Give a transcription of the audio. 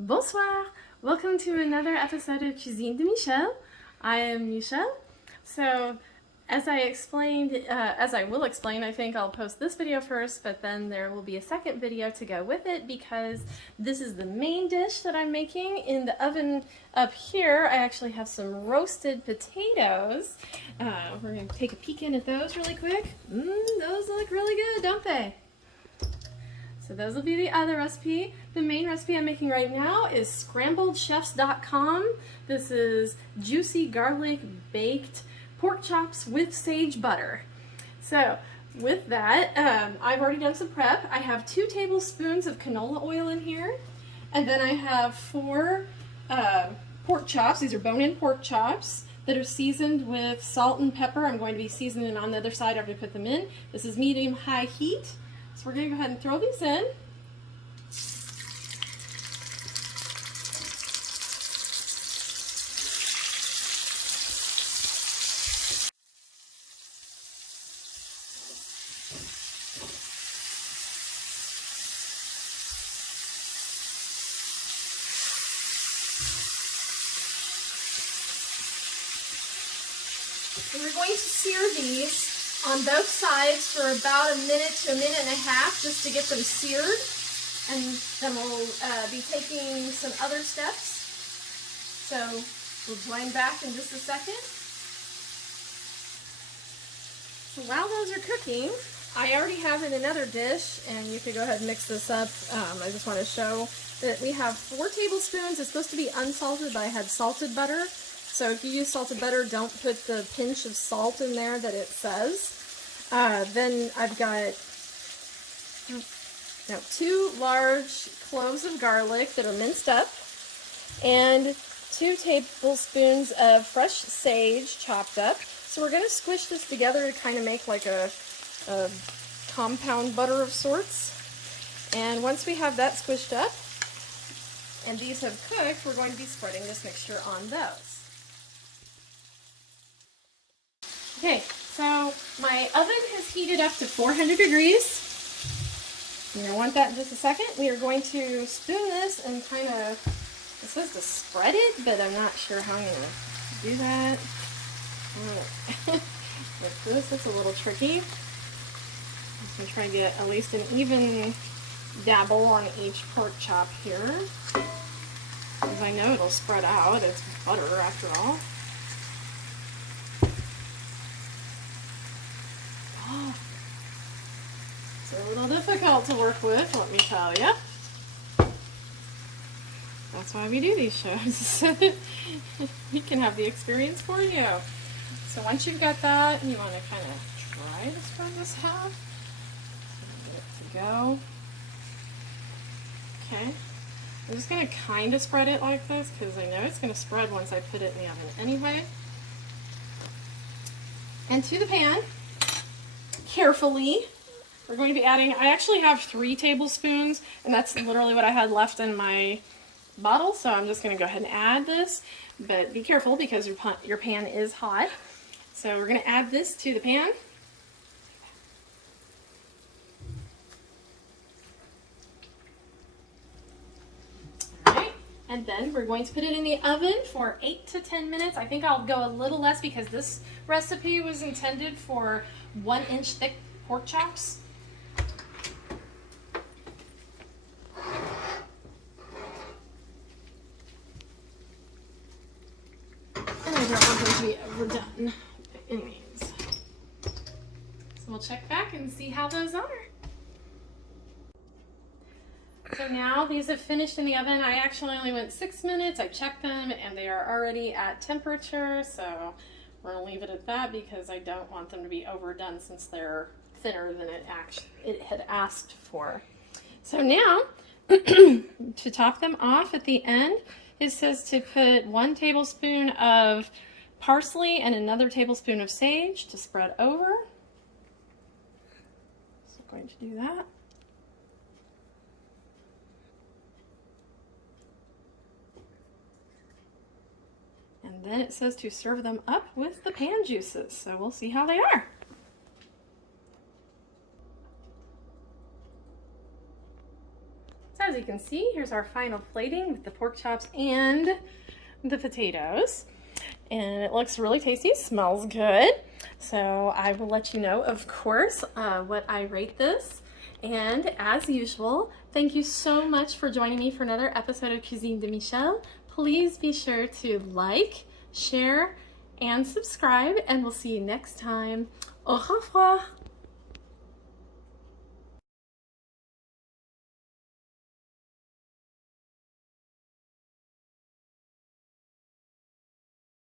Bonsoir! Welcome to another episode of Cuisine de Michel. I am Michel. So, as I will explain, I think I'll post this video first, but then there will be a second video to go with it because this is the main dish that I'm making. In the oven up here, I actually have some roasted potatoes. We're going to take a peek in at those really quick. Those look really good, don't they? So those will be the other recipe. The main recipe I'm making right now is scrambledchefs.com. This is juicy garlic baked pork chops with sage butter. So with that, I've already done some prep. I have 2 tablespoons of canola oil in here. And then I have 4 pork chops. These are bone-in pork chops that are seasoned with salt and pepper. I'm going to be seasoning on the other side after I put them in. This is medium-high heat. So we're going to go ahead and throw these in. And we're going to sear these on both sides for about a minute to a minute and a half just to get them seared, and then we'll be taking some other steps. So we'll join back in just a second. So while those are cooking, I already have in another dish, and you could go ahead and mix this up. I just want to show that we have 4 tablespoons. It's supposed to be unsalted, but I had salted butter. So if you use salted butter, don't put the pinch of salt in there that it says. Then I've got 2 large cloves of garlic that are minced up, and 2 tablespoons of fresh sage chopped up. So we're going to squish this together to kind of make like a compound butter of sorts. And once we have that squished up, and these have cooked, we're going to be spreading this mixture on those. Okay, so my oven has heated up to 400 degrees. You're going to want that in just a second. We are going to spoon this and kind of, it says to spread it, but I'm not sure how I'm going to do that. With this, it's a little tricky. I'm just going to try to get at least an even dabble on each pork chop here, because I know it'll spread out. It's butter after all. It's a little difficult to work with, let me tell you. That's why we do these shows, so that we can have the experience for you. So once you've got that, you want to kind of try to spread this out. Get it to go. Okay. I'm just going to kind of spread it like this because I know it's going to spread once I put it in the oven anyway. And to the pan, carefully, we're going to be adding, I actually have 3 tablespoons, and that's literally what I had left in my bottle, so I'm just going to go ahead and add this, but be careful because your pan is hot. So we're going to add this to the pan. Alright, and then we're going to put it in the oven for 8 to 10 minutes. I think I'll go a little less because this recipe was intended for 1-inch thick pork chops. And I don't want them to be overdone by any means. So we'll check back and see how those are. So now these have finished in the oven. I actually only went 6 minutes. I checked them and they are already at temperature, so we're going to leave it at that because I don't want them to be overdone since they're thinner than it had asked for. So now, to top them off at the end, it says to put 1 tablespoon of parsley and another tablespoon of sage to spread over. So I'm going to do that. And then it says to serve them up with the pan juices. So we'll see how they are. So as you can see, here's our final plating with the pork chops and the potatoes. And it looks really tasty, smells good. So I will let you know, of course, what I rate this. And as usual, thank you so much for joining me for another episode of Cuisine de Michel. Please be sure to like, share, and subscribe, and we'll see you next time. Au revoir!